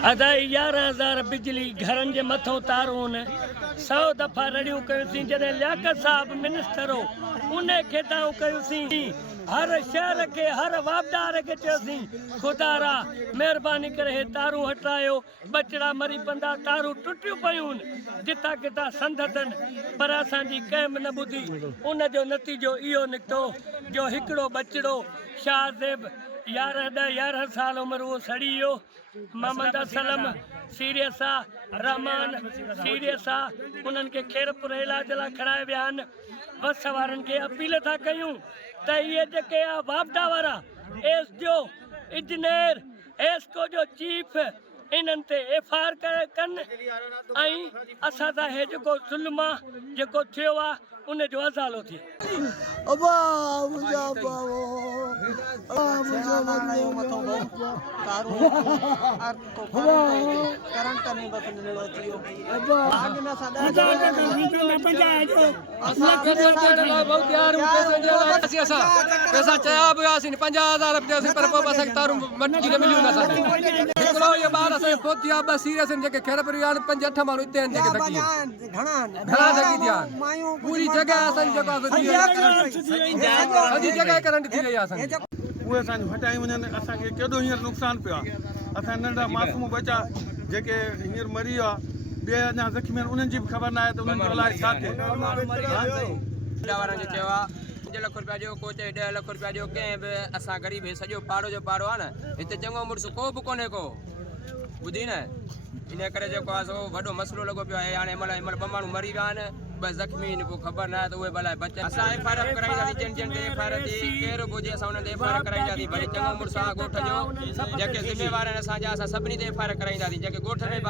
अदाई 11,000 बिजली घरनि जे मथां तारूं 100 दफ़ा रड़ियूं कयूंसीं। जॾहिं लियाकत साहब मिनिस्टर हो उन खेदाऊं कयूंसीं। हर शहर के हर वापदार के चयोसीं खुदारा महिरबानी करे हे तारूं हटायो। बचड़ा मरी पंदा तारूं टुटियूं पयूं जिता किता संदतन पर असांजी कंहिं न ॿुधी। उन जो नतीजो इहो निकितो जो हिकिड़ो बचड़ो शाहज़ेब 11 साल उमिरि उहो सड़ी वियो। मोहम्मद असलम सीरियस आहे, रहमान सीरियस आहे। उन्हनि खे खैरपुर इलाज लाइ खणाए विया आहिनि। बस वारनि खे अपील था कयूं त इहे जेके आहे वापदा वारा एस जो इंजीनियर एसको जो चीफ इन्हनि ते FIR कनि ऐं असां सां हे जेको ज़ुल्म आहे जेको थियो आहे उन जो अज़ालो थिए। पैसा चया बि हुआसीं 50,000 पर पोइ असांखे तारूं मटकी न मिलियूं न असांखे। हिकिड़ो इहो ॿार असांखे पहुती आहे। ॿ सीरियस आहिनि जेके ख़ैर पिया आहिनि। 5-8 माण्हू हिते आहिनि जेके धकी घणा धकी थिया आहिनि। पूरी जॻह असांजी जेका सॼी जॻह करंट थी रही आहे असांजी। उहे असांजो हटाए वञनि। असांखे केॾो हींअर नुक़सानु पियो आहे। असां नंढा मासूम बचा जेके हींअर मरी विया ॿिया अञा ज़ख़्मी आहिनि उन्हनि जी बि ख़बर न आहे त उन्हनि जो इलाज छा थिए। वारनि जो चयो आहे 5 लख रुपया ॾियो, को चए 10 लख रुपया ॾियो। कंहिं बि असां ग़रीब सॼो पाड़ो जो पाड़ो आहे न हिते चङो मुड़ुसु को बि कोन्हे को ॿुधी न। इन करे जेको आहे सो वॾो मसइलो लॻो पियो आहे। हाणे महिल 2 माण्हू मरी विया आहिनि, 2 ज़ख़्मी आहिनि। पोइ ख़बर न आहे त उहे भला बचनि। असां FIR कराईंदासीं जिन जिन ते FIR थी केरु ॿुधे असां उन्हनि ते FIR कराईंदासीं। भली चङो मुड़ुसु आहे ॻोठ जो जेके ज़िमेवार आहिनि असांजा असां सभिनी ते FIR कराईंदासीं। जेके ॻोठ में